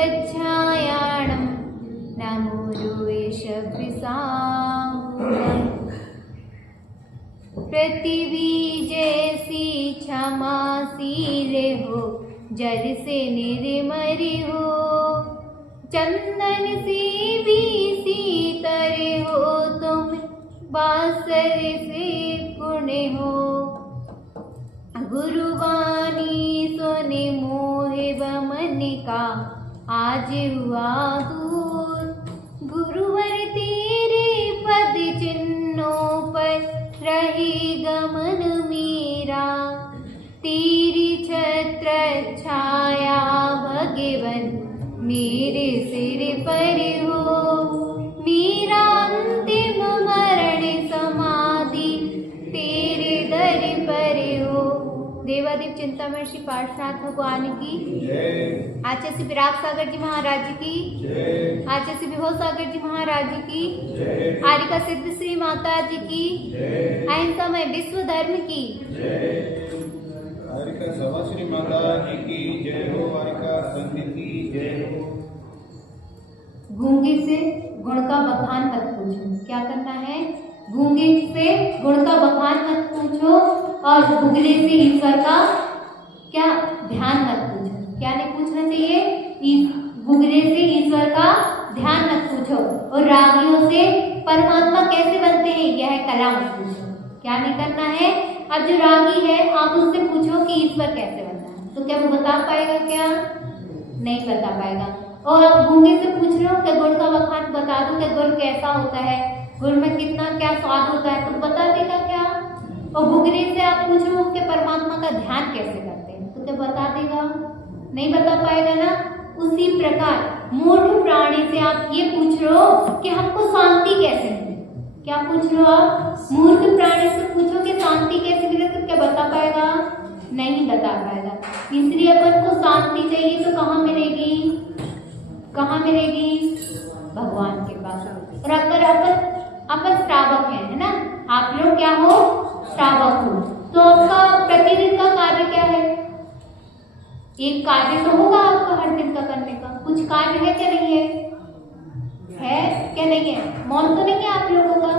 गच्छायाणं नमो रोषवृषाङ्गुलम् पृथ्वी जैसी क्षमाशील हो, जल से निर्मल हो, चंदन से भी शीतल हो तुम, बासर से पुण्य हो। गुरुवाणी सुने मोहे बमन का, आज हुआ दूर। गुरुवर तेरे पद चिन्हों पर रही गमन मेरा, तेरी छत्र छाया भगवन मेरे सिर पर हो। मेरा अंतिम मरण समाधि तेरे दर पर हो। देवादेव चिंतामणि श्री पार्श्वनाथ भगवान की, आचार्य श्री विराग सागर जी महाराज की, आचार्य श्री विभव सागर जी महाराज की, आरिका सिद्ध श्री माता जी की, अहिंसामय विश्व धर्म की, आरिका सभा श्री माता जी की जय हो, आरिका संघ की जय हो। गूंगे से गुण का बखान मत पूछो। क्या करना है? गूंगे से गुण का बखान मत पूछो और भुगले से ईश्वर का क्या ध्यान मत पूछो। क्या नहीं पूछना चाहिए? भुगले से ईश्वर का ध्यान मत पूछो और रागियों से परमात्मा कैसे बनते हैं यह कला मत पूछो। क्या नहीं करना है? अब जो रागी है आप उससे पूछो कि ईश्वर कैसे बनता है, तो क्या वो बता पाएगा? क्या नहीं बता पाएगा। और आप गूंगे से पूछ रहे हो कि गुड़ का बखान बता दो कि गुड़ कैसा होता है, गुड़ में कितना क्या स्वाद होता है, तो बता देगा क्या? और भुगरे से आप पूछ रहे हो कि परमात्मा का ध्यान कैसे करते हैं, तो क्या बता देगा? नहीं बता पाएगा ना। उसी प्रकार मूढ़ प्राणी से आप ये पूछ रहे हो कि हमको शांति कैसे मिले। क्या पूछ रहे हो आप? मूर्ख प्राणी से पूछो कि शांति कैसे मिले, तो क्या बता पाएगा? नहीं बता पाएगा। इसलिए अपन को शांति चाहिए तो कहाँ मिलेगी? कहाँ मिलेगी? भगवान के पास। और अगर अपन श्रावक हैं, है ना, आप लोग क्या हो? श्रावक हो, तो आपका प्रतिदिन का कार्य क्या है? एक कार्य तो होगा आपका हर दिन का करने का, कुछ कार्य है क्या? नहीं है? है क्या? नहीं है? मौन तो नहीं है आप लोगों का?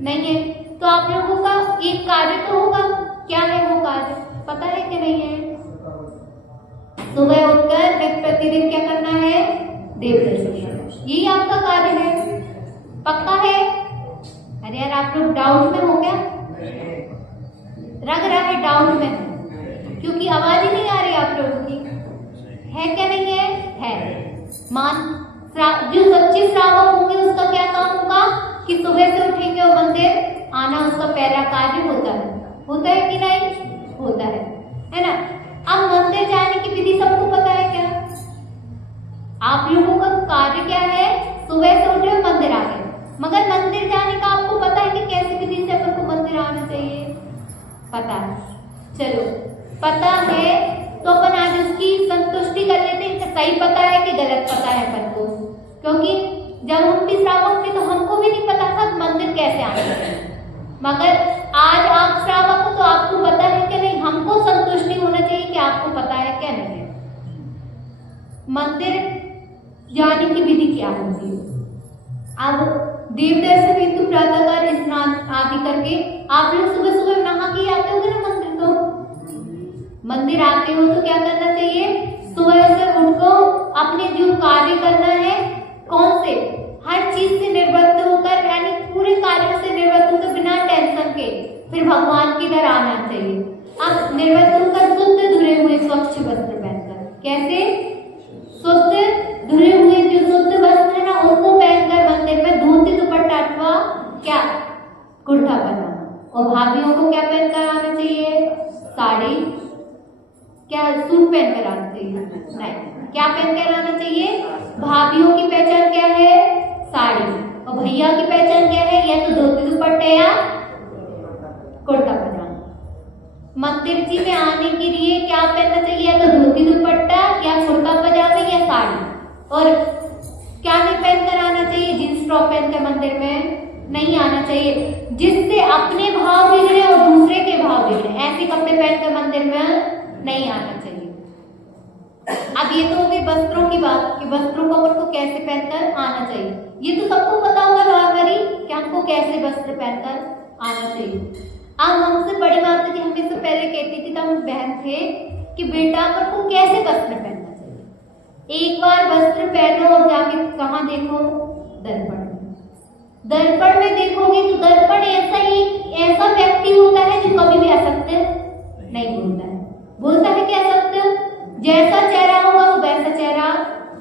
नहीं है। तो आप लोगों का एक कार्य तो होगा। क्या है वो कार्य? पता है कि नहीं है? सुबह उठकर प्रतिदिन क्या करना है? देव दर्शन करना। यही आपका कार्य है। पक्का है? अरे यार आप लोग डाउट में हो क्या? लग रहा है डाउट में, क्योंकि आवाज ही नहीं आ रही आप लोगों की। है क्या? नहीं है? है। जो सच्चे श्रावक होंगे उसका क्या काम होगा कि सुबह से उठेंगे और मंदिर आना उसका पहला कार्य होता है। होता है कि नहीं? होता है ना। अब मंदिर जाने की विधि सबको पता है क्या? आप लोगों का कार्य क्या है? सुबह से उठे और मंदिर आ गए, मगर मंदिर जाने का आपको पता है कि कैसे विधि से अपन को मंदिर आना चाहिए? पता है। चलो पता है तो अपन आज उसकी संतुष्टि कर लेते हैं कि सही पता है कि गलत पता है अपन को। क्योंकि जब हम भी श्रावक थे तो हमको भी नहीं पता था मंदिर कैसे आना है, मगर आज आप श्रावक हो तो आपको पता है कि नहीं। हमको संतुष्टि होना चाहिए कि आपको पता है क्या नहीं है। मंदिर जाने की विधि क्या होती है? अब देव दर्शन हेतु प्रातःकाल स्नान आदि करके आप लोग सुबह सुबह नहा के आते होंगे ना मंदिर। तो मंदिर आते हो तो क्या करना चाहिए? सुबह से उठो, अपने जो कार्य करना है, कौन से, हर चीज से निवृत्त होकर, यानी पूरे कार्यों से निवृत्त होकर बिना टेंशन के फिर भगवान की तरह आना चाहिए। अब निवृत्त होकर शुद्ध धुले हुए स्वच्छ वस्त्र पहनकर, कैसे? शुद्ध धुले हुए जो शुद्ध वस्त्र है ना उनको पहनकर मंदिर में धोती दुपट्टा अथवा क्या कुर्ता पहनाना। और भाभियों को क्या पहनकर आना चाहिए? साड़ी। क्या सूट पहनकर आना चाहिए? नहीं। क्या पहनकर आना चाहिए? भाभियों की पहचान क्या है? साड़ी। और भैया की पहचान क्या है? या तो धोती दुपट्टे या कुर्ता पजामा। मंदिर जी में आने के लिए क्या पहनना चाहिए? या तो धोती दुपट्टा या कुर्ता पजामा या साड़ी। और क्या नहीं पहनकर आना चाहिए? जींस टॉप पहनकर मंदिर में नहीं आना चाहिए, जिससे अपने भाव बिगड़े और दूसरे के भाव बिगड़े। ऐसे कपड़े पहनकर मंदिर में नहीं आना चाहिए। अब ये तो हो गई वस्त्रों की बात कि वस्त्रों को अपन को कैसे पहनकर आना चाहिए। ये तो सबको पता होगा नॉर्मली कि हमको कैसे वस्त्र पहनकर आना चाहिए। अब हमसे बड़ी माता जी हमेशा पहले कहती थी, तब हम बहन थे, कि बेटा अपन को कैसे वस्त्र पहनना चाहिए। एक बार वस्त्र पहनो और जाके कहाँ देखो, दर्पण में। दर्पण में देखोगे तो दर्पण ऐसा व्यक्ति होता है जो कभी भी असत्य नहीं बोलता है। बोलता है कि असत्य, जैसा चेहरा होगा वो वैसा चेहरा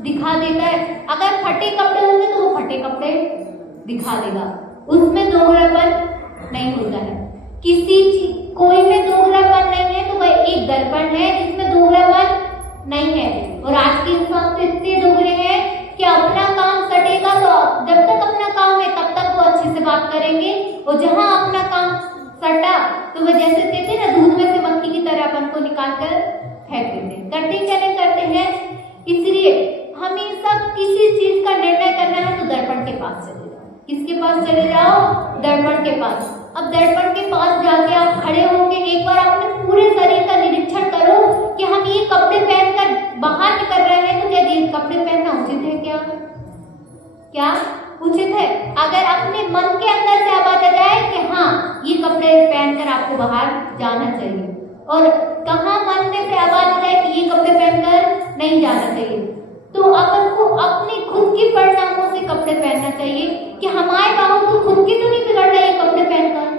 दिखा देता है। अगर फटे कपड़े होंगे तो वो फटे कपड़े दिखा देगा, उसमें दोगलापन नहीं होता है। कोई में दोगलापन नहीं है तो वह एक दर्पण है जिसमें दोगलापन नहीं है। और आज के इंसान तो इतने दोगले हैं कि अपना काम सटेगा तो जब तक अपना काम है तब तक वो अच्छे से बात करेंगे, और जहां अपना काम सटा तो वह जैसे कहते हैं ना, दूध में से मक्खी की तरह अपन को निकाल कर फेंक देते हैं। करते क्या नहीं करते हैं। इसलिए हमेशा किसी चीज का निर्णय करना है तो दर्पण के पास चले जाओ। किसके पास चले जाओ, दर्पण के पास। अब दर्पण के पास जाके आप खड़े होके एक बार अपने पूरे शरीर का निरीक्षण करो कि हम ये कपड़े पहनकर बाहर निकल रहे हैं तो क्या ये कपड़े पहनना उचित है, क्या उचित है। अगर अपने मन के अंदर से आवाज आ जाए कि हाँ ये कपड़े पहनकर आपको बाहर जाना चाहिए, और कहाँ मन में से आवाज आ जाए कि ये कपड़े पहनकर नहीं जाना चाहिए, तो अपन को अपने खुद के परिणामों से कपड़े पहनना चाहिए कि हमारे बाहु तो खुद की तो नहीं बिगड़ रहे ये कपड़े पहनकर।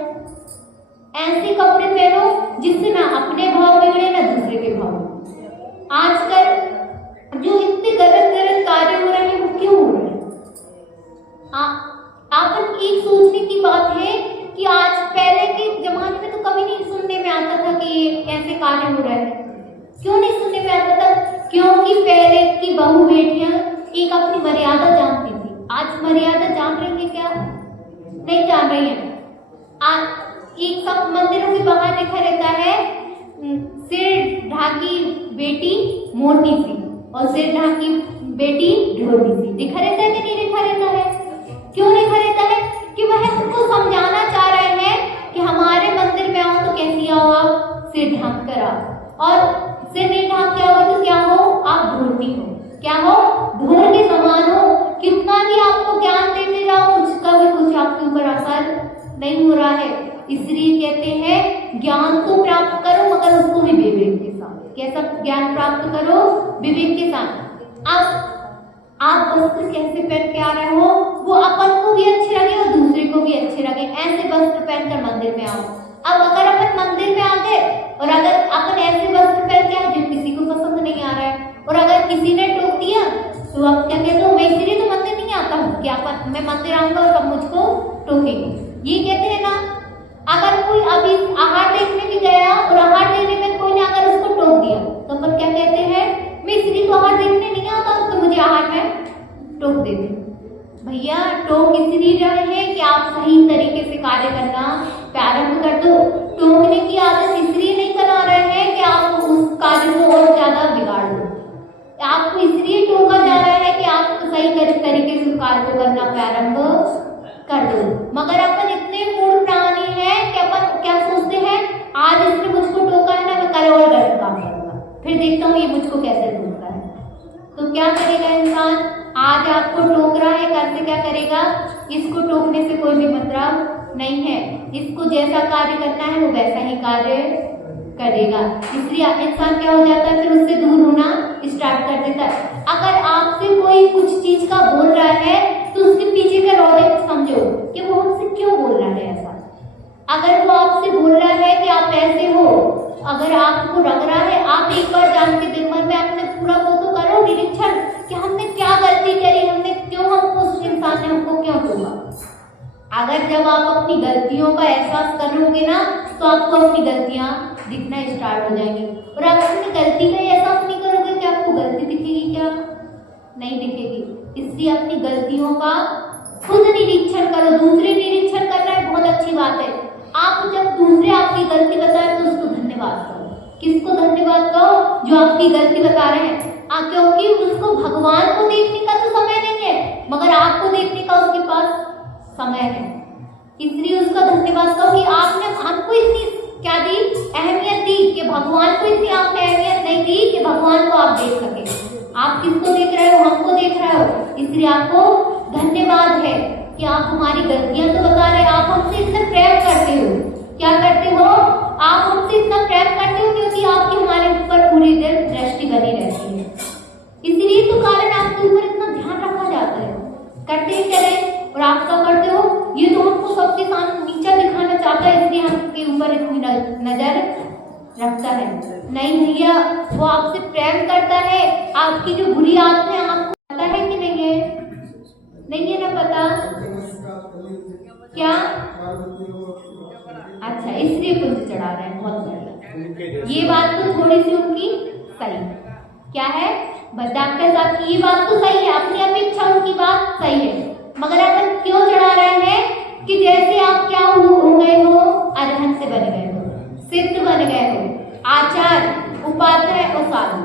ऐसे कपड़े पहनो जिससे ना अपने भाव बिगड़े ना दूसरे के भाव। आजकल जो इतने गलत कार्य हो रहे हैं वो क्यों हो रहे हैं। आपन एक सोचने की बात है कि आज पहले के जमाने में तो कभी नहीं सुनने में आता था कि ऐसे कार्य हो रहे हैं। क्यों नहीं सुनने में आता था, क्योंकि पहले की बहू बेटियां एक अपनी मर्यादा जानती थी। आज मर्यादा जान रही है क्या, नहीं जान रही है। एक सब मंदिरों के बाहर लिखा रहता है सिर ढाकी बेटी मोटी सी और सिर ढाकी बेटी ढोली सी। लिखा रहता है कि नहीं लिखा रहता है। क्यों लिखा रहता है कि वह उनको समझाना चाह रहे हैं कि हमारे मंदिर में आओ तो कैसी आओ, आप सिर ढांक कर आओ, और सिर नहीं ढांक के आओ तो क्या हो, आप ढोलनी हो। क्या हो, ढोल के समान हो। कितना भी आपको ज्ञान देते जाओ उसका भी कुछ आपके ऊपर असर नहीं हो रहा है। इसलिए कहते हैं ज्ञान तो प्राप्त करो मगर उसको भी विवेक के साथ। कैसा ज्ञान प्राप्त करो, विवेक के साथ। अब आप वस्त्र कैसे पहन के आ रहे हो वो अपन को भी अच्छे लगे और दूसरे को भी अच्छे लगे, ऐसे वस्त्र पहनकर मंदिर में आओ। अब अगर अपन मंदिर में आ गए और अगर अपन ऐसे वस्त्र पहन के आए जो किसी को पसंद नहीं आ रहा है, और अगर किसी ने टोक दिया तो आप क्या कहते हो, मैं इसलिए तो मंदिर नहीं आता हूँ, क्या मैं मंदिर आऊंगा और सब मुझको टोकेंगे। ये कहते हैं ना, अगर कोई अभी आहार देखने भी गया और आहार देने में कोई ने अगर उसको टोक दिया तो अपन क्या कहते हैं, मैं इसलिए तो आहार देखने नहीं आता हूँ तो मुझे आहार में टोक देते। भैया टोक इसलिए रहे हैं कि आप सही तरीके से कार्य करना प्रारंभ कर दो। टोकने की आदत इसलिए नहीं बना रहे हैं कि आप उस कार्य को और ज्यादा बिगाड़ दो। आपको इसलिए टोका जा रहा है कि आप सही तरीके से कार्य को करना प्रारंभ कर दो। मगर अपन इतने मूढ़ प्राणी हैं कि अपन क्या सोचते हैं, आज इसने मुझको टोका है ना, मैं कल और गलत काम करूंगा, फिर देखता हूँ ये मुझको कैसे टोकता है। तो क्या करेगा इंसान, आज आपको टोक रहा है, कल से क्या करेगा, इसको टोकने से कोई भी मतलब नहीं है। इसको जैसा कार्य करना है वो वैसा ही कार्य करेगा। इसलिए इंसान क्या हो जाता है, फिर उससे दूर होना स्टार्ट कर देता है। अगर आपसे कोई कुछ चीज का बोल रहा है तो उसके पीछे का लॉजिक समझो कि वो हमसे क्यों बोल रहा है ऐसा। अगर वो आपसे बोल रहा है कि आप ऐसे हो, अगर आपको लग रहा है, आप एक बार जान के दिन भर में अपने पूरा वो तो करो निरीक्षण कि हमने क्या गलती करी, हमने क्यों, हमको उस इंसान ने हमको क्यों टोका। अगर जब आप अपनी गलतियों का एहसास करोगे ना तो आपको अपनी गलतियां दिखना स्टार्ट हो जाएंगी। और आप अपनी गलती का एहसास नहीं करोगे कि आपको गलती दिखेगी, क्या नहीं दिखेगी। इसलिए अपनी गलतियों का खुद निरीक्षण करो। दूसरे निरीक्षण करना है बहुत अच्छी बात है। आप जब दूसरे आपकी गलती बताए तो उसको धन्यवाद करो। किसको धन्यवाद करो, जो आपकी गलती बता रहे हैं। क्योंकि उसको भगवान को देखने का तो समय नहीं है मगर आपको देखने का उसके पास समय है। इसलिए उसका धन्यवाद करो कि आपने हमको इतनी क्या दी, अहमियत दी, कि भगवान को इतनी आपने अहमियत नहीं दी कि भगवान को आप देख सके। आप किसको देख रहे हो? हमको देख रहे हो, इसलिए आपको धन्यवाद है कि आप हमारी गलतियां तो बता रहे, आप हमसे इतना प्रेम करते हो। क्या करते हो? आप हमसे इतना प्रेम करते हो क्योंकि आपकी हमारे ऊपर पूरी देर दृष्टि बनी रहती है, इसलिए तो कारण आपके ऊपर इतना ध्यान रखा जाता है। करते ही चले और आप क्या करते हो? ये तो हमको सबके सामने नीचा दिखाना चाहता है, इसलिए हमके ऊपर इतनी नजर रखता है। नहीं भैया, वो आपसे प्रेम करता है। आपकी जो बुरी आदतें आपको पता है कि नहीं है? नहीं है ना पता? क्या? अच्छा, इसलिए पुंज चढ़ा रहे हैं, बहुत बढ़िया। ये बात तो थोड़ी सी उनकी सही क्या है? डॉक्टर साहब की ये बात तो सही है, अपनी अपेक्षा उनकी बात सही है, मगर अपन क्यों चढ़ा रहे हैं कि जैसे आप क्या हो गए हो? अरहंत बन गए हो, सिद्ध बन गए हो, आचार्य, उपाध्याय और साधु।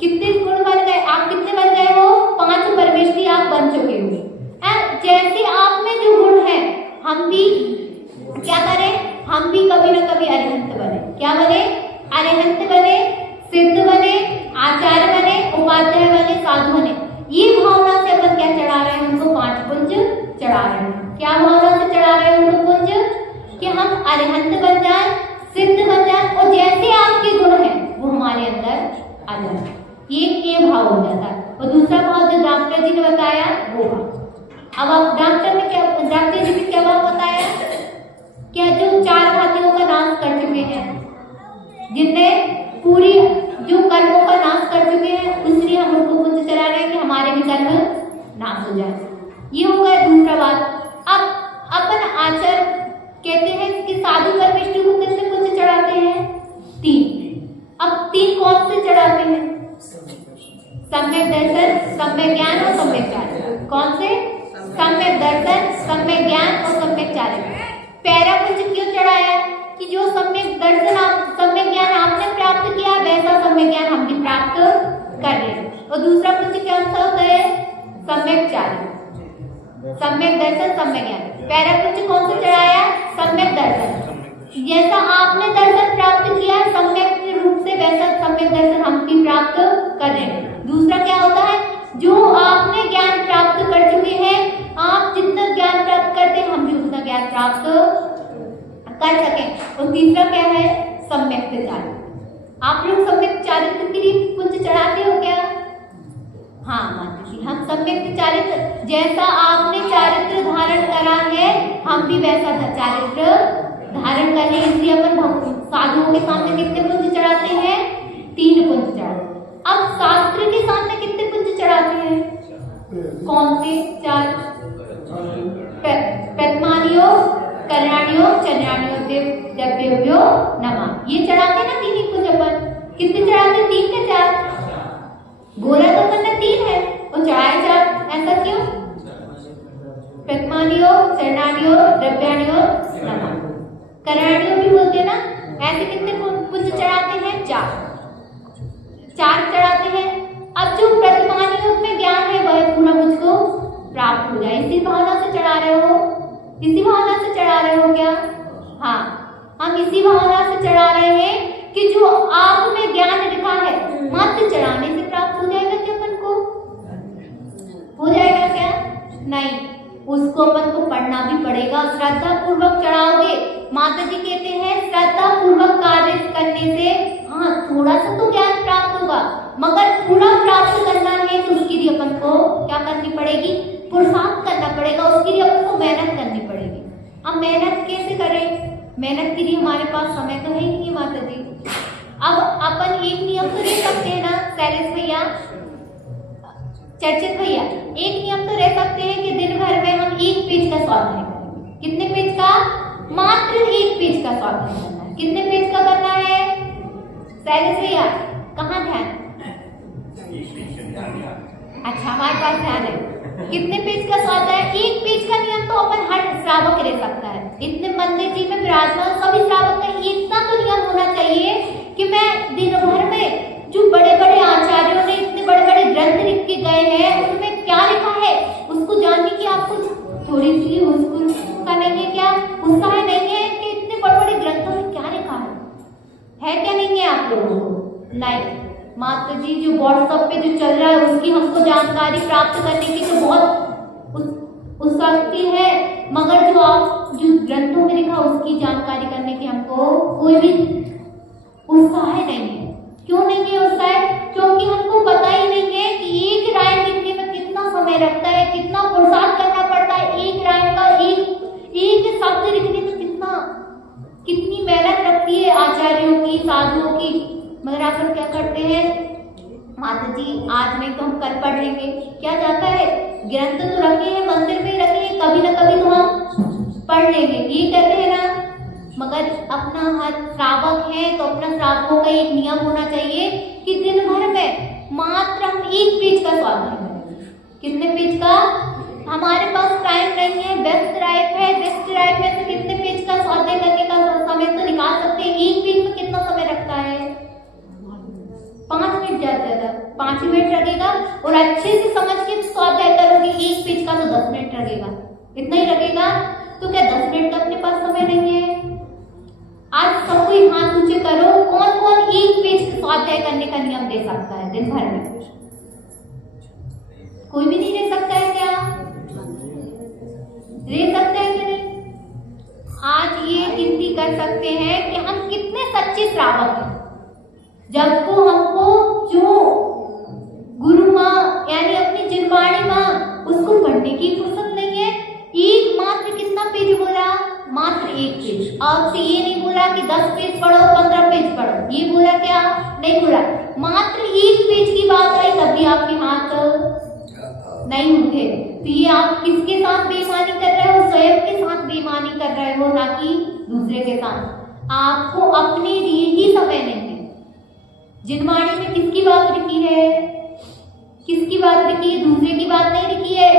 कितने गुण बन गए? आप कितने बन गए हो? 5 परमेष्ठी आप बन चुके हो। जैसे आप में जो गुण है, हम भी क्या करें? हम भी कभी ना कभी अरहंत बने। क्या बने? अरहंत बने, सिद्ध बने, आचार्य बने, उपाध्याय बने, साधु बने। ये भावना से अपन क्या चढ़ा रहे हैं? उनको 5 पुंज चढ़ा रहे हैं। क्या भावना से चढ़ा रहे हैं उनको पुंज? कि हम अरहंत बन जाए, सिद्ध बन जाए और जैसे आपके गुण है वो हमारे अंदर आ जाए। ये भाव हो जाता है। और दूसरा भाव जो डॉक्टर जी ने बताया वो भाव। अब आप डॉक्टर जी ने क्या भाव बताया? क्या जो 4 घातियों का नाश कर चुके हैं, जिनने पूरी जो कर्मों का नाश कर चुके हैं, इसलिए हम उनको पुंज चढ़ा रहे हैं कि हमारे भी कर्म नाश हो जाए। ये हो गया दूसरा बात। अब अपन आचार्य कहते हैं कि साधु परमेष्ठी को कितने पुंज चढ़ाते हैं? 3। अब 3 कौन से चढ़ाते हैं? सम्यक दर्शन, सम्यक ज्ञान और सम्यक चारित्र। कौन से? सम्यक दर्शन, सम्यक ज्ञान और सम्यक चारित्र। पहला पुंज क्यों चढ़ाया? कि जो सम्यक दर्शन, सम्यक ज्ञान आपने प्राप्त किया, वैसा सम्यक ज्ञान हम भी प्राप्त कर रहे हैं। और दूसरा पुंज कौन सा होता है? सम्यक चारित्र, सम्यक दर्शन, सम्यक ज्ञान। पहला पुंज कौन सा चढ़ाया? सम्यक दर्शन। जैसा आपने दर्शन प्राप्त किया सम्यक रूप से, वैसा सम्यक दर्शन हम भी प्राप्त कर रहे हैं। दूसरा क्या होता है? जो आपने ज्ञान प्राप्त कर चुके हैं, आप जितना ज्ञान प्राप्त करते हैं, हम भी उतना ज्ञान प्राप्त कर सकें। और तीसरा क्या है? सम्यक चारित्र। आप लोग सम्यक चारित्र के लिए पुंज चढ़ाते हो क्या? हाँ माता जी, हम सम्यक चारित्र, जैसा आपने चारित्र धारण करा है, हम भी वैसा चारित्र धारण कर लें। इसलिए अपन साधुओं के सामने कितने पुंज चढ़ाते हैं? 3 पुंज चढ़ाते। अब शास्त्र के सामने कितने पुंज चढ़ाते हैं? कौन से? 4। प्रथमानियो, करणानियो, चरणानियो, देव्यो नमः। ये चढ़ाते ना 3 ही पुंज अपन। कितने चढ़ाते? 3 के 4। बोला तो अपन ने 3 है और चढ़ाए 4। ऐसा क्यों? प्रथमानियो, चरणानियो, द्रव्यानियो नमः। करणानियो भी बोलते ना। ऐसे कितने पुंज चढ़ाते हैं? 4 चढ़ाते हैं। अब जो प्रतिमान योग में ज्ञान है वह पूरा मुझको प्राप्त हो जाए, इसी भावना से चढ़ा रहे हो? इसी भावना से चढ़ा रहे हो क्या? हाँ, हम इसी भावना से चढ़ा रहे हैं कि जो आप में ज्ञान लिखा है मात्र चढ़ाने से प्राप्त हो जाएगा क्या? अपन को हो जाएगा क्या? नहीं, उसको अपन को पढ़ना भी पड़ेगा। श्रद्धा पूर्वक चढ़ाओगे। माता जी कहते हैं श्रद्धा पूर्वक कार्य करने से हाँ थोड़ा सा तो ज्ञान प्राप्त होगा, मगर पूरा प्राप्त करना है तो उसके लिए अपन को क्या करनी पड़ेगी? पुरुषार्थ करना पड़ेगा। उसके लिए अपन को मेहनत करनी पड़ेगी। अब मेहनत कैसे करें? मेहनत के लिए हमारे पास समय तो है ही नहीं माता जी। अब अपन एक नियम तो ले सकते हैं ना शैलेश भैया, चर्चित भैया, एक नियम तो रह सकते हैं कि दिन भर में हम 1 पेज का स्वाध्याय करेंगे। कितने पेज का? मात्र 1 पेज का स्वाध्याय करना है। कितने पेज का करना है शैलेश भैया? कहाँ ध्यान? अच्छा, हमारे पास ध्यान है। कितने पेज का स्वाध्याय? 1 पेज का नियम तो अपन हर श्रावक ले सकता है। इतने मंदिर जी में विराजमान सभी श्रावक का इतना तो नियम होना चाहिए कि मैं दिन भर में जो बड़े बड़े आचार्यों ने इतने बड़े बड़े ग्रंथ लिख के गए हैं उसमें क्या लिखा है उसको जानने की आपको थोड़ी सी उसका नहीं है क्या? उत्साह नहीं है कि इतने बड़े बड़े ग्रंथों में क्या लिखा है क्या नहीं है आप लोगों को? नहीं माता जी, जो व्हाट्सएप पे जो चल रहा है उसकी हमको जानकारी प्राप्त करने की तो बहुत उत्सुकता है, मगर जो आप जो ग्रंथों में लिखा उसकी जानकारी करने की हमको कोई भी उत्साह नहीं है। क्यों नहीं है उत्साह? क्योंकि हमको पता ही नहीं है कि एक राय लिखने में कितना समय लगता है, कितना पुरुषार्थ करना पड़ता है, एक राय का एक शब्द लिखने में कितनी मेहनत लगती है आचार्यों की, साधुओं की। मगर आप क्या करते हैं, माता जी आज नहीं तो हम कल पढ़ लेंगे, क्या जाता है, ग्रंथ तो रखे हैं मंदिर में रखे हैं, कभी ना कभी तो हम पढ़ लेंगे, ये कहते हैं ना। मगर अपना हर श्रावक है तो अपना श्रावकों का एक नियम होना चाहिए कि दिन भर में मात्र हम एक पेज का स्वाध्याय करें। कितने पेज का? हमारे पास टाइम नहीं है, व्यस्त लाइफ है, व्यस्त लाइफ में से कितने पेज का स्वाध्याय करने का समय तो निकाल सकते हैं। एक पेज में कितना समय लगता है? 5 मिनट ज्यादा 5 मिनट लगेगा, और अच्छे से समझ के स्वाध्याय करोगे एक पेज का तो 10 मिनट लगेगा, इतना ही लगेगा। तो क्या 10 मिनट का अपने पास समय नहीं है? आज सब कोई हाथ ऊंचे करो, कौन कौन एक पेज स्वाध्याय करने का नियम दे सकता है दिन भर में? कोई भी नहीं दे सकता है क्या? दे सकते हैं कि नहीं? आज ये गिनती कर सकते हैं कि हम कितने सच्चे श्रावक हैं। जब को हमको जो गुरु माँ यानी अपनी जिनवाणी माँ उसको पढ़ने की फुर्सत नहीं है। एक मात्र कितना पेज बोला? मात्र एक पेज। आपसे ये नहीं बोला कि 10 पेज पढ़ो, 15 पेज पढ़ो, ये बोला क्या? नहीं बोला। मात्र एक पेज की बात आई तभी आपके हाथ नहीं उठे। तो ये आप किसके साथ बेईमानी कर रहे हो? स्वयं के साथ बेईमानी कर रहे हो, ना कि दूसरे के साथ। आपको अपने लिए ही समय नहीं है। जिनवाणी में किसकी बात लिखी है? किसकी बात लिखी है? दूसरे की बात नहीं लिखी है,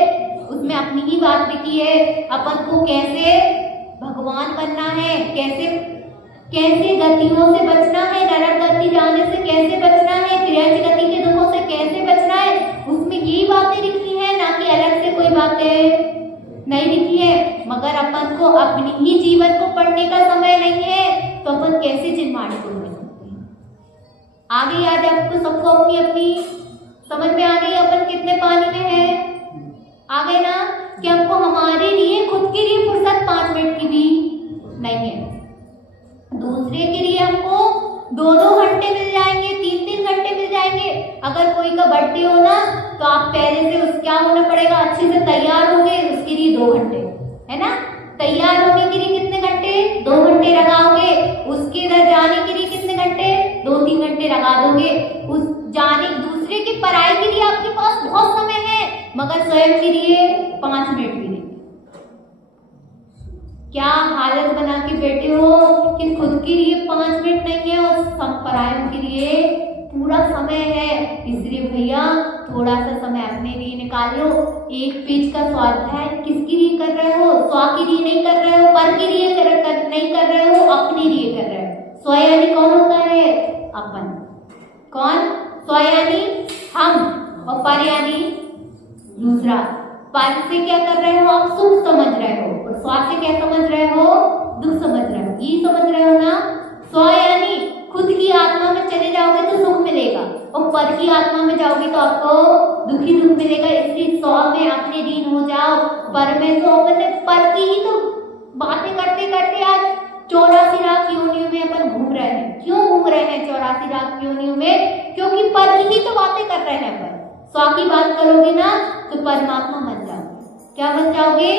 उसमें अपनी ही बात लिखी है। अपन को कैसे भगवान बनना है, कैसे गतियों से बचना है, नरक गति जाने से कैसे बचना है, क्रियाज गति के दुखों से कैसे बचना है, उसमें यही बातें लिखी है, ना कि अलग से कोई बातें नहीं लिखी है। मगर अपन को अपनी ही जीवन को पढ़ने का समय नहीं है, तो अपन कैसे जिनवाणी को पढ़ सकते हैं? आ गई आज आपको सबको अपनी अपनी समझ में आ गई अपन कितने पानी में है? आ गए ना कि हमको हमारे लिए खुद के लिए फुर्सत 5 मिनट की भी नहीं है। दूसरे के लिए हमको 2-2 घंटे मिल जाएंगे, 3-3 घंटे मिल जाएंगे। अगर कोई का बर्थडे हो ना तो आप पहले से उस क्या होना पड़ेगा, अच्छे से तैयार होंगे, उसके लिए 2 घंटे है ना। तैयार होने के लिए कितने घंटे? 2 घंटे लगाओगे। उसके इधर जाने के लिए कितने घंटे? 2-3 घंटे लगा दोगे। उस जाने दूसरे की पढ़ाई के लिए आपके पास बहुत समय है, मगर स्वयं के लिए 5 मिनट भी नहीं। क्या हालत बना के बैठे हो कि खुद के लिए 5 मिनट नहीं है और संपरायों के लिए पूरा समय है। इसलिए भैया थोड़ा सा समय अपने लिए निकाल लो। एक पेज का स्वाध्याय किसके लिए कर रहे हो? स्व के लिए नहीं कर रहे हो, पर के लिए नहीं कर रहे हो, अपने लिए कर रहे हो। स्व यानी कौन होता है? अपन। कौन? स्व यानी हम, और पर यानी दूसरा। पर से क्या कर रहे हो? आप सुख समझ रहे हो, और स्व से क्या समझ रहे हो? दुख समझ रहे हो। ये समझ रहे हो ना? स्व यानी खुद की आत्मा में चले जाओगे तो सुख मिलेगा, और पर की आत्मा में जाओगे तो आपको दुख ही दुख मिलेगा। इसलिए स्व में अपने लीन हो जाओ, पर में तो अपने पर की ही तो बातें करते करते आज 84 लाख योनियों में अपन घूम रहे हैं। क्यों घूम रहे हैं 84 लाख योनियों में? क्योंकि पर की ही तो बातें कर रहे हैं अपन। स्व की बात करोगे ना तो परमात्मा बन जाओगे। क्या बन जाओगे?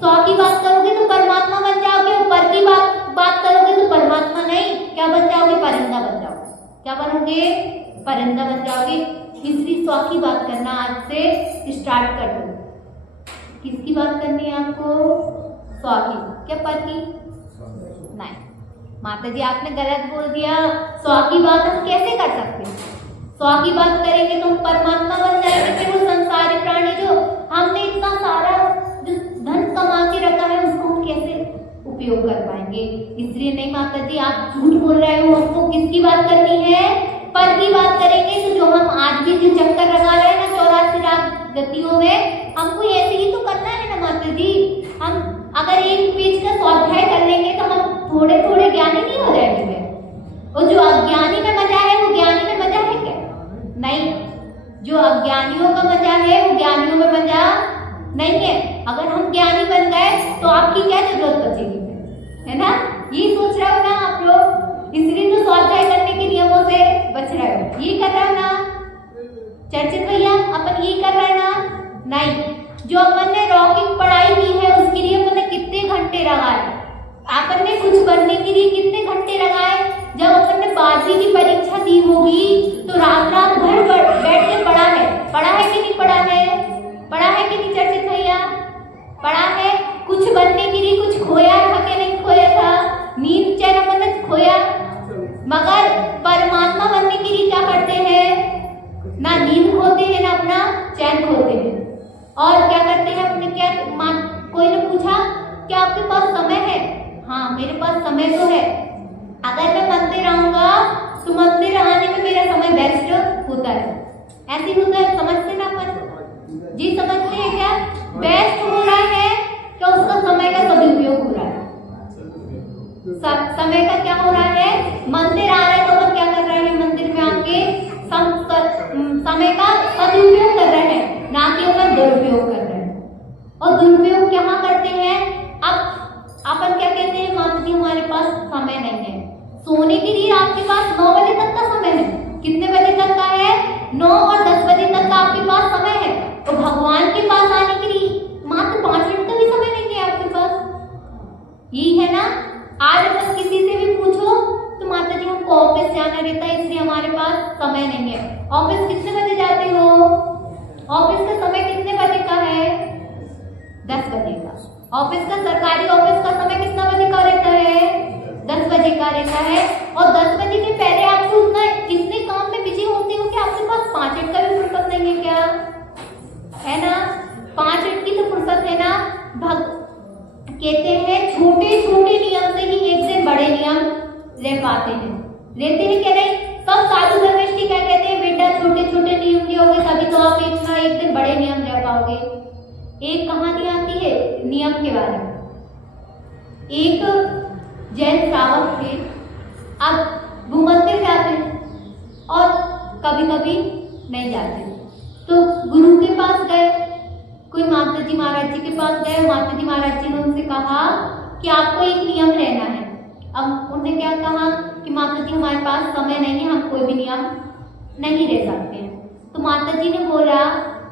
स्व की बात करोगे तो परमात्मा बन जाओगे, और पर की बात करोगे तो परमात्मा नहीं, क्या बन जाओगे? परिंदा बन जाओगे। क्या बनोगे? परिंदा बन जाओगे। इसलिए स्व की बात करना आज से स्टार्ट कर दो। किसकी बात करनी है आपको? स्व की। क्या पर की? नहीं माता जी आपने गलत बोल दिया। स्व की बात हम कैसे कर सकते हैं? स्व की बात करेंगे तो हम परमात्मा बन जाएंगे। फिर वो संसारी प्राणी जो हमने इतना सारा जो धन कमा के रखा है उसको हम कैसे उपयोग कर पाएंगे? इसलिए नहीं माता जी आप झूठ बोल रहे हो। हमको किसकी बात करनी है? पर की बात करेंगे तो जो हम आज भी जो चक्कर लगा रहे हैं ना 84 लाख गतियों में, हमको ऐसे ही तो करना है ना माता जी। हम अगर एक पेज का स्वाध्याय कर लेंगे तो हम थोड़े थोड़े ज्ञानी नहीं हो जाएंगे। और जो अज्ञानी में मजा है वो ज्ञानी में अज्ञानियों का मजा है वो ज्ञानियों में मजा नहीं है। अगर हम ज्ञानी बन गए तो आपकी क्या जरूरत बचेगी, है ना? ये सोच रहे हो ना आप लोग, इसलिए तो स्वाध्याय करने के नियमों से बच रहे हो। ये कर रहे हो ना चर्चित भैया, अपन ये कर रहे हैं ना? नहीं, जो अपन ने रॉकिंग पढ़ाई की है उसके लिए अपन ने कितने घंटे लगाए, अपन ने कुछ बनने के लिए कितने घंटे लगाए। जब अपन ने 12वीं की परीक्षा दी होगी तो रात रात भर बैठ के पढ़ा है कि नहीं पढ़ा है? पढ़ा है कि नहीं चर्चित भैया? पढ़ा है। कुछ बनने के लिए कुछ खोया था कि नहीं खोया था? नींद चैन अपन ने खोया, मगर परमात्मा बनने के लिए क्या करते हैं? ना नींद खोते हैं ना अपना चैन खोते हैं। और क्या करते हैं अपने, क्या कोई ने पूछा क्या आपके पास समय है? हाँ मेरे पास समय तो है। अगर मैं मंदिर आऊंगा तो मंदिर आने में मेरा समय बेस्ट होता है। ऐसे होता है, समझते ना अपन जी? समझते हैं क्या? बेस्ट हो रहा है क्या? उसका समय का सदुपयोग हो रहा है। समय का क्या हो रहा है? मंदिर आ रहा है तो अपन क्या कर रहे हैं? मंदिर में आके समय का सदुपयोग कर रहे हैं, ना कि अपन दुरुपयोग कर रहे हैं। और दुरुपयोग क्या करते हैं? अब अपन क्या कहते हैं? माता जी हमारे पास समय नहीं है। सोने के लिए आपके पास 9 बजे तक का समय है। कितने बजे तक का है? 9 और 10 बजे तक का आपके पास समय है। तो भगवान के पास आने के लिए मात्र 5 मिनट का भी समय नहीं है आपके पास। यही है ना? आज अगर किसी से भी पूछो तो माता जी हमको ऑफिस जाना रहता है इसलिए हमारे पास समय नहीं है। ऑफिस कितने बजे जाते हो? ऑफिस का समय कितने बजे का है? 10 बजे का। ऑफिस का, सरकारी ऑफिस का समय कितना बजे का रहता है? 10 बजे का रहता है। और 10 बजे के पहले आपको उतना इतने काम में बिजी होते हो कि आपके पास 5 मिनट का भी फुर्सत नहीं है क्या? है ना? 5 मिनट की तो फुर्सत है ना? कहते हैं छोटे छोटे नियम से ही एक से बड़े नियम ले पाते हैं। लेते हैं क्या नहीं? सब साधु धर्मिष्ठी क्या कहते हैं? बेटा छोटे छोटे नियम लियोगे तभी तो आप एक दिन बड़े नियम ले पाओगे। एक कहानी आती है नियम के बारे में। एक जैन श्रावक थे। अब वो मंदिर जाते और कभी कभी नहीं जाते, तो गुरु के पास गए। कोई माता जी महाराज जी के पास गए। माता जी महाराज जी ने उनसे कहा कि आपको एक नियम लेना है। अब उन्होंने क्या कहा कि माता जी हमारे पास समय नहीं है, हम कोई भी नियम नहीं ले सकते हैं। तो माता जी ने बोला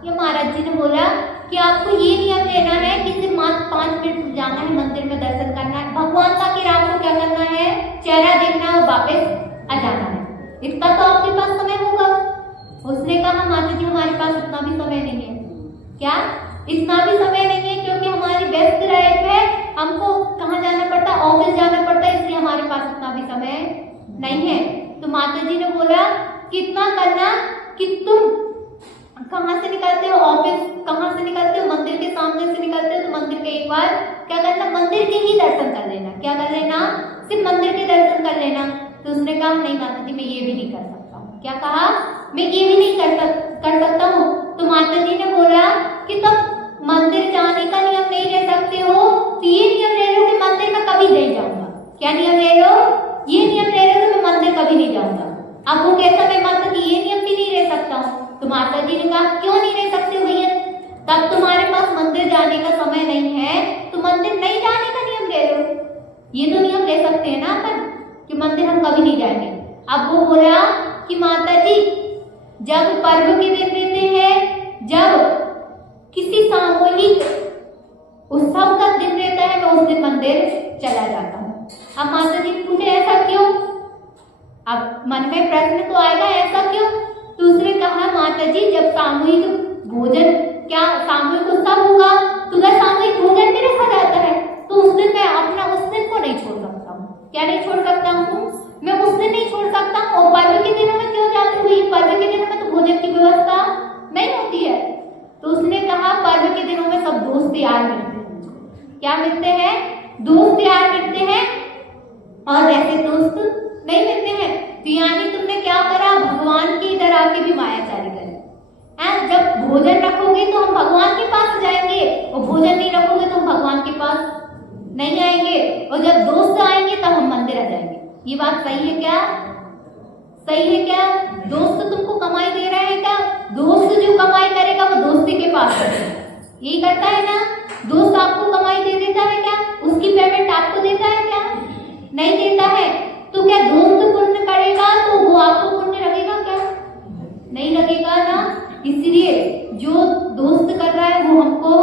या महाराज जी ने बोला कि आपको ये नियम लेना है कि सिर्फ मात्र 5 मिनट जाना है, मंदिर में दर्शन करना है, भगवान का कि आपको क्या करना है? चेहरा देखना है और वापस आ जाना है। इतना तो आपके पास समय होगा। उसने कहा माता जी हमारे पास इतना भी समय नहीं है। क्या? इतना भी समय नहीं है? क्योंकि हमारी व्यस्त लाइफ है, हमको कहाँ जाना पड़ता है? ऑफिस जाना पड़ता है, इसलिए हमारे पास इतना भी समय नहीं है। तो माता जी ने बोला कितना करना कि तुम कहाँ से निकलते हो? ऑफिस कहाँ से निकलते हो? मंदिर के सामने से निकलते हो तो मंदिर के एक बार क्या करना? मंदिर के ही दर्शन कर लेना। क्या कर लेना? सिर्फ मंदिर के दर्शन कर लेना। तो उसने कहा नहीं माता जी मैं ये भी नहीं कर सकता हूँ। क्या कहा? मैं ये भी नहीं कर सकता हूँ। तो माता जी ने बोला कि तुम मंदिर जाने का नियम नहीं ले सकते हो तो ये नियम ले लो कि मंदिर में कभी नहीं जाऊंगा। क्या नियम ले लो? ये नियम ले लो कि मैं मंदिर कभी नहीं जाऊंगा। अब वो कहता मैं माता जी ये नियम भी नहीं ले सकता हूँ। तो माता जी ने कहा क्यों नहीं ले सकते हो भैया? तब तुम्हारे पास मंदिर जाने का समय नहीं है तो मंदिर नहीं जाने का नियम ले लो। ये तो नियम ले सकते हैं ना अपन कि मंदिर हम कभी नहीं जाएंगे। अब वो बोला कि माता जी जब पर्व के दिन रहते हैं, जब किसी सामूहिक उत्सव का दिन रहता है, मैं उस दिन मंदिर चला जाता हूँ। अब माता जी पूछे ऐसा क्यों? अब मन में प्रश्न तो आएगा ऐसा क्यों? तो उसने कहा माता जी जब सामूहिक भोजन, क्या सामूहिक उत्सव होगा तो उधर सामूहिक भोजन भी रखा जाता है, तो उस दिन मैं अपना उस दिन को नहीं छोड़ सकता हूँ। क्या नहीं छोड़ सकता हूँ? मैं उस दिन नहीं छोड़ सकता हूँ। और पर्व के दिनों में क्यों जाते हुए? पर्व के दिनों में तो भोजन की व्यवस्था नहीं होती है। तो उसने कहा पर्व के दिनों में सब दोस्त यार मिलते हैं। क्या मिलते हैं? दोस्त यार मिलते हैं और वैसे दोस्त नहीं मिलते हैं। तो यानी तुमने क्या करा? भगवान के इधर आके भी मायाचारी करे। जब भोजन रखोगे तो हम भगवान के पास जाएंगे और भोजन नहीं रखोगे तो हम भगवान के पास नहीं आएंगे, और जब दोस्त आएंगे तब हम मंदिर आ जाएंगे। ये बात सही है क्या? सही है क्या? दोस्त तुमको कमाई दे रहा है क्या? दोस्त जो कमाई करेगा वो दोस्ती के पास है, यही करता है ना। दोस्त आपको कमाई दे देता है क्या? उसकी पेमेंट आपको देता है क्या? नहीं देता है। तो क्या दोस्त पुण्य करेगा तो वो आपको पुण्य लगेगा क्या? नहीं लगेगा ना। इसलिए जो दोस्त कर रहा है वो हमको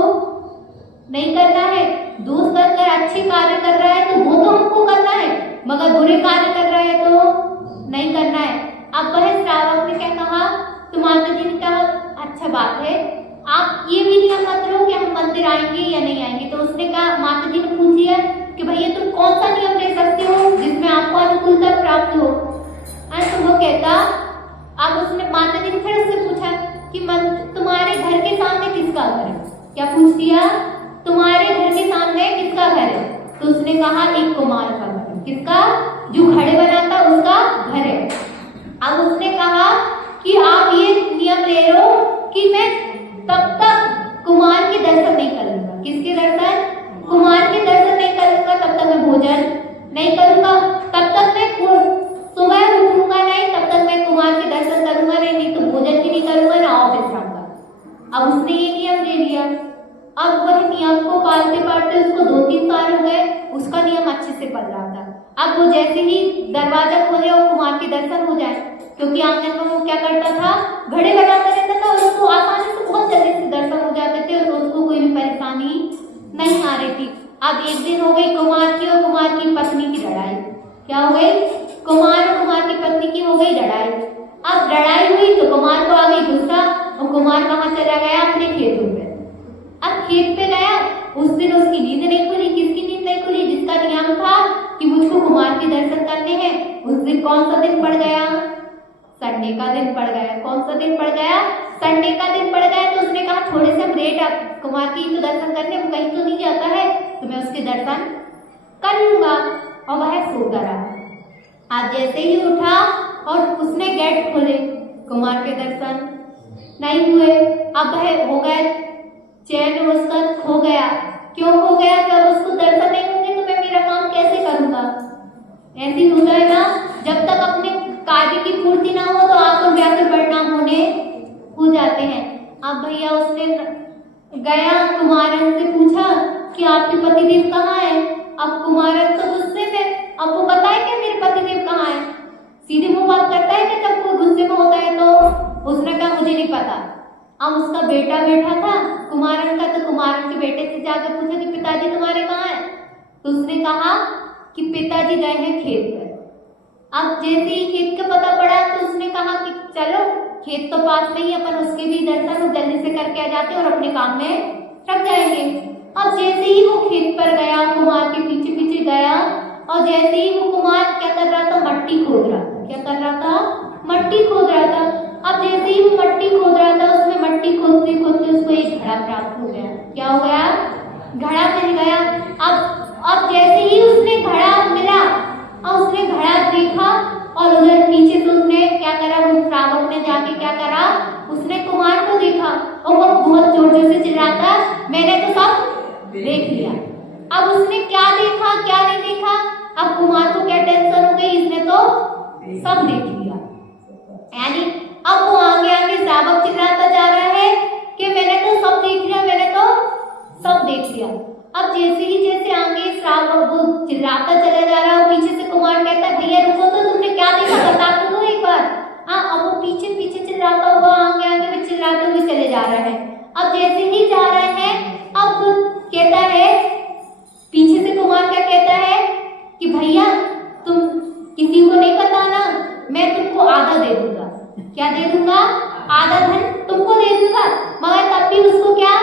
नहीं करना है। दोस्त अगर अच्छे कार्य कर रहा है तो वो तो हमको करना है, मगर बुरे कार्य कर रहा है तो नहीं करना है। अब वह श्रावक ने क्या कहा, तो माता जी ने कहा अच्छा बात है, आप ये भी नियम मत लो कि हम मंदिर आएंगे या नहीं आएंगे। तो उसने कहा, माता जी ने पूछ लिया कि भैया तुम कौन सा नियम ले सकते हो जिसमें आपको अनुकूलता प्राप्त हो। तो वो कहता, अब उसने माता जी ने फिर उससे पूछा कि तुम्हारे घर के सामने किसका घर है? क्या पूछ दिया? तुम्हारे घर के सामने किसका घर है? तो उसने कहा एक कुमार का घर। किसका? जो घड़े बनाता उसका घर है। अब उसने कहा कि आप ये नियम ले लो कि मैं तब तक कुमार के दर्शन नहीं करूंगा। किसके दर्शन? कुमार के दर्शन नहीं करूंगा, तब तक मैं भोजन नहीं करूंगा, तब तक मैं सुबह उठूंगा नहीं, तब तक मैं कुमार के दर्शन करूंगा नहीं, तो भोजन भी नहीं करूंगा ना ऑफिस जाऊंगा। अब उसने ये नियम ले लिया। अब वह नियम को पालते पालते उसको 2-3 साल हो गए, उसका नियम अच्छे से पल रहा था। अब वो जैसे ही दरवाजा खोले और कुमार के दर्शन हो जाए, क्योंकि आंगन में वो क्या करता था, घड़े बनाता रहता था और उसको आसानी से बहुत जल्दी से दर्शन हो जाते थे और उसको कोई भी परेशानी नहीं आ रही थी। अब एक दिन हो गई कुमार की और कुमार की पत्नी की लड़ाई। क्या हो गई? कुमार और कुमार की पत्नी की हो गई लड़ाई। अब लड़ाई हुई तो कुमार को आ गई गुस्सा और कुमार कहाँ चला गया? अपने खेतों पे। अब खेत पे गया, उस दिन उसकी नींद नहीं खुली। किसकी नींद नहीं खुली? जिसका नियम था कि मुझको कुमार के दर्शन करने हैं। उस दिन कौन सा दिन पड़ गया? संडे का दिन पड़ गया। कौन सा दिन पड़ गया? संडे का दिन पड़ गया। तो उसने कहा थोड़े से हम लेट कुमार की तो दर्शन करने, वो कहीं तो नहीं जाता है, तो मैं उसके दर्शन कर लूंगा। और वह सोता रहा। आज जैसे ही उठा और उसने गेट खोले, कुमार के दर्शन नहीं हुए। अब वह हो गए, चैन उसका खो गया। क्यों खो गया? जब उसको दर्शन नहीं होंगे तो मैं मेरा काम कैसे करूंगा? ऐसी होता है ना, जब तक अपने कार्य की पूर्ति ना हो तो आकर व्याकुल परिणाम होने हो जाते हैं। अब भैया उसने गया, कुमारन से पूछा कि आपके पतिदेव कहाँ है? अब कुमारन तो गुस्से में, अब वो बताए कि मेरे पतिदेव कहाँ है? सीधे मुंह बात करता है कि जब कोई गुस्से में होता है तो उसने कहा मुझे नहीं पता। अब उसका बेटा बैठा था कुमारन का, तो कुमारन के बेटे से जाकर पूछा कि पिताजी तुम्हारे कहाँ हैं? तो उसने कहा कि पिताजी गए हैं खेत पर। अब जैसे ही खेत का पता पड़ा तो उसने कहा कि चलो खेत तो पास में ही, अपन उसके भी दर्शन जल्दी से करके आ जाते और अपने काम में लग जाएंगे। अब जैसे ही वो खेत पर गया, कुमार के पीछे पीछे गया और जैसे ही वो कुमार क्या कर रहा था? मट्टी खोद रहा था। क्या कर रहा था? मट्टी खोद रहा था। अब जैसे ही वो मट्टी खोद रहा था, उसमें मट्टी खोदते खोदते उसको एक घड़ा प्राप्त हो गया। क्या हो गया? घड़ा मिल गया। अब जैसे ही उसने घड़ा मिला और उसने घड़ा देखा और उधर पीछे से उसने क्या करा, वो श्रावक ने जाके क्या करा, उसने कुमार को देखा और वो बहुत जोर जोर से चिल्लाता, मैंने तो सब देख लिया। अब उसने क्या देखा क्या नहीं देखा, अब कुमार को क्या टेंशन हो गई, इसने तो सब देख लिया। यानी अब वो आगे आगे श्रावक चिल्लाता जा रहा है कि मैंने तो सब देख लिया, मैंने तो सब देख लिया। अब जैसे आगे श्रावक वो चिल्लाता चला जा रहा है, पीछे से कुमार कहता है भैया रुको तो, तुमने क्या देखा बता तो दो एक बार। हाँ, अब वो पीछे पीछे चिल्लाता हुआ आगे आगे में चिल्लाते हुए चले जा रहा है। अब जैसे ही जा रहे हैं, अब कहता है पीछे से कुमार क्या कहता है कि भैया तुम किसी को नहीं बताना, मैं तुमको आधा दे दूंगा। क्या दे दूंगा? आधा धन तुमको दे दूंगा। मगर तब भी उसको क्या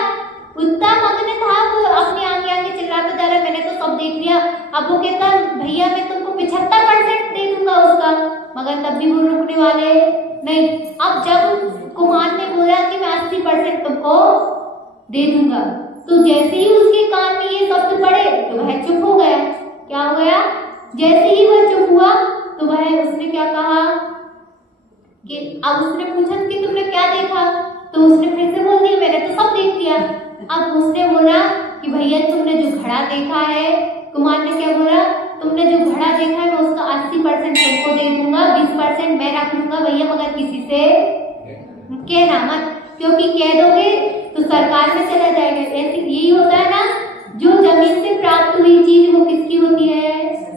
उतना मगन था, वो अपने आगे आगे चिल्लाता जा रहा है, मैंने तो सब देख लिया। अब वो कहता भैया मैं तुमको 75% दे दूंगा उसका, मगर तब भी वो रुकने वाले नहीं। अब जब कुमार ने बोला कि मैं 80% तुमको दे दूंगा, तो जैसे ही उसके कान में ये शब्द पड़े तो वह चुप हो गया। क्या हो गया? जैसे ही वह चुप हुआ तो वह उसने क्या कहा कि अब उसने पूछा कि तुमने क्या देखा, तो उसने फिर से बोल दिया मैंने तो सब देख लिया। अब उसने बोला कि भैया तुमने जो घड़ा देखा है, कुमार ने क्या बोला, तुमने जो घड़ा देखा है मैं उसका 80% तुमको दे दूंगा, 20% मैं रख लूंगा भैया, मगर किसी से कहना मत, क्योंकि कह दोगे तो सरकार में चला जाएगा। ऐसे यही होता है ना, जो जमीन से प्राप्त हुई चीज वो किसकी होती है?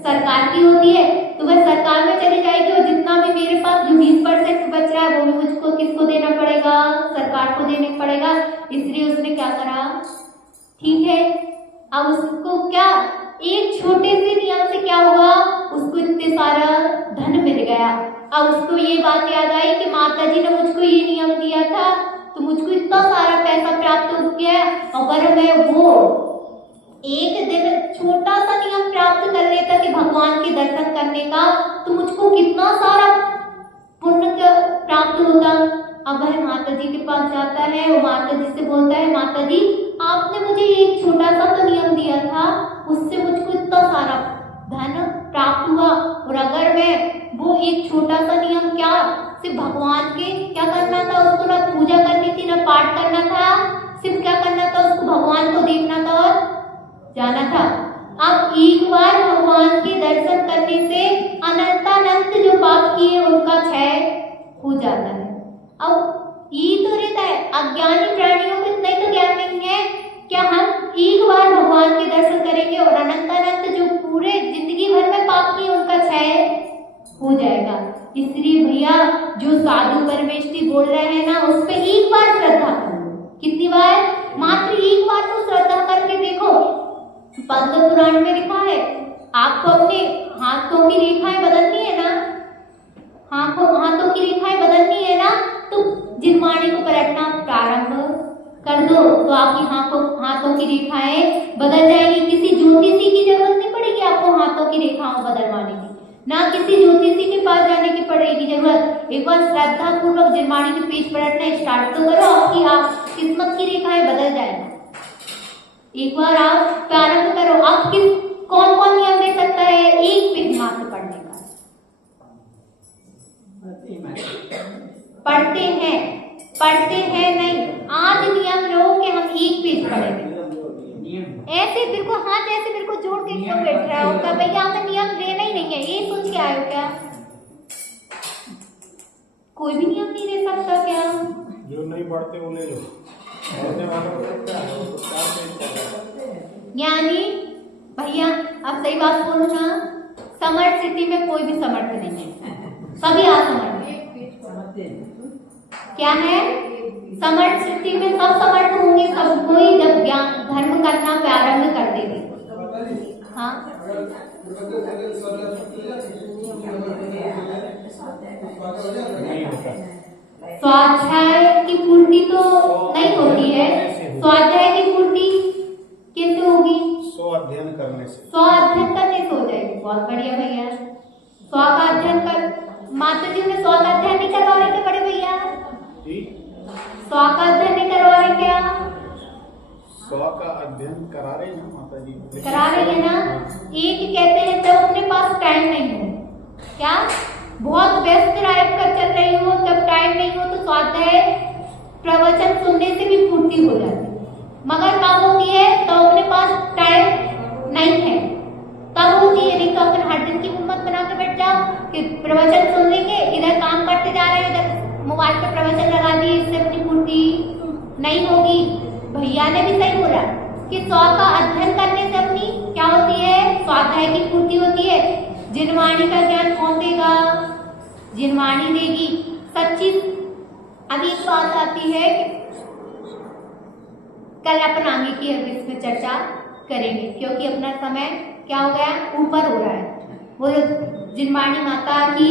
सरकार की होती है। तो वह सरकार में चली जाएगी और जितना भी मेरे पास जो 20% बच रहा है वो भी मुझको किसको देना पड़ेगा? सरकार को देना पड़ेगा। इसलिए उसने क्या करा? ठीक है, अब उसको क्या, एक छोटे से नियम से क्या हुआ? उसको इतने सारा धन मिल गया। अब उसको ये बात याद आई कि माता जी ने मुझको ये नियम दिया था तो मुझको इतना सारा पैसा प्राप्त हो गया। अगर मैं वो एक दिन छोटा सा नियम प्राप्त कर लेता कि भगवान के दर्शन करने का, तो मुझको कितना सारा पुण्य प्राप्त होता। अब वह माता जी के पास जाता है, वो माता जी से बोलता है, माता जी आपने मुझे एक छोटा सा तो नियम दिया था, उससे मुझको इतना सारा धन प्राप्त हुआ, और अगर मैं वो एक छोटा सा नियम क्या सिर्फ भगवान के क्या करना था, उसको ना पूजा करनी थी ना पाठ करना था, सिर्फ क्या करना था, उसको भगवान को देखना था और जाना था। अब एक बार भगवान के दर्शन करने से अनंतानंत जो पाप किए उनका क्षय हो जाता है। अब ये तो रहता है, अज्ञानी प्राणियों को इतना ही तो ज्ञान नहीं है क्या हम एक बार भगवान के दर्शन करेंगे और अनंतानंत जो पूरे जिंदगी भर में पाप किए उनका क्षय हो जाएगा। इसलिए भैया जो साधु परमेष्ठी बोल रहे हैं ना, उस पर एक बार श्रद्धा करो। कितनी बार? मात्र एक बार तो श्रद्धा करके देखो। पद्म पुराण में लिखा है, आपको अपने हाथों की रेखाएं बदलनी है ना, हाथों की रेखाएं बदलनी है ना, तो जिनवाणी को पलटना प्रारंभ कर दो, तो आपकी हाथों की रेखाएं बदल जाएगी। किसी ज्योतिषी की जरूरत नहीं पड़ेगी आपको हाथों की रेखाओं बदलवाने की, ना किसी ज्योतिषी के पास जाने की पड़ेगी जरूरत। एक बार श्रद्धा पूर्वक जिनवाणी के पेज पलटना स्टार्ट तो करो, आपकी किस्मत की रेखाएं बदल जाएगी। एक बार आप प्रारंभ करो। आप कौन कौन नियम ले सकता है? एक पेज मात्र पढ़ने का। पढ़ते हैं नहीं, आज नियम लो कि हम एक पेज पढ़ेंगे। ऐसे बिल्कुल हाथ ऐसे बिल्कुल जोड़ के क्यों बैठ रहा होगा? भैया हमें नियम लेना ही नहीं है, ये सोच के आयो क्या? कोई भी नियम नहीं ले सकता क्या? जो नहीं पढ़ते वो ले लो। यानी भैया अब सही बात बोलो ना, समर्थ स्थिति में कोई भी समर्थ नहीं है, सभी असमर्थ। क्या है? समर्थ स्थिति में सब समर्थ होंगे, सब कोई जब ज्ञान धर्म करना प्रारंभ कर देंगे। हाँ, स्वाध्याय की पूर्ति तो नहीं होती है। स्वाध्याय की पूर्ति कैसे होगी? स्व अध्ययन करने से। स्व अध्ययन करने से हो जाएगी। बहुत बढ़िया भैया, स्व का अध्ययन कर। माता जी ने स्व का अध्ययन नहीं करवा रहे थे बड़े भैया? स्व का अध्ययन नहीं करवा रहे क्या? स्व का अध्ययन करा रहे ना माता जी, करा रही है ना। एक कहते हैं जब अपने पास टाइम नहीं हो, क्या बहुत व्यस्त लाइफ कर चल रही हो, जब टाइम नहीं हो तो स्वाध्याय प्रवचन सुनने से भी पूर्ति हो जाती है। मगर कब होती है? तो अपने पास टाइम नहीं है तब होती है। नहीं तो अपन हर दिन की हिम्मत बना के बैठ जाओ कि प्रवचन सुन लेंगे, इधर काम करते जा रहे हैं, इधर मोबाइल पे प्रवचन लगा दिए, इससे अपनी पूर्ति नहीं होगी। भैया ने भी सही बोला कि स्व का अध्ययन करने से अपनी क्या होती है? स्वाध्याय की पूर्ति होती है। जिनवाणी का ज्ञान कौन देगा? जिनवाणी देगी सच्ची। अभी एक बात आती है कि कल अपन आगे की इसमें चर्चा करेंगे, क्योंकि अपना समय क्या हो गया? ऊपर हो रहा है। वो जिनवाणी माता की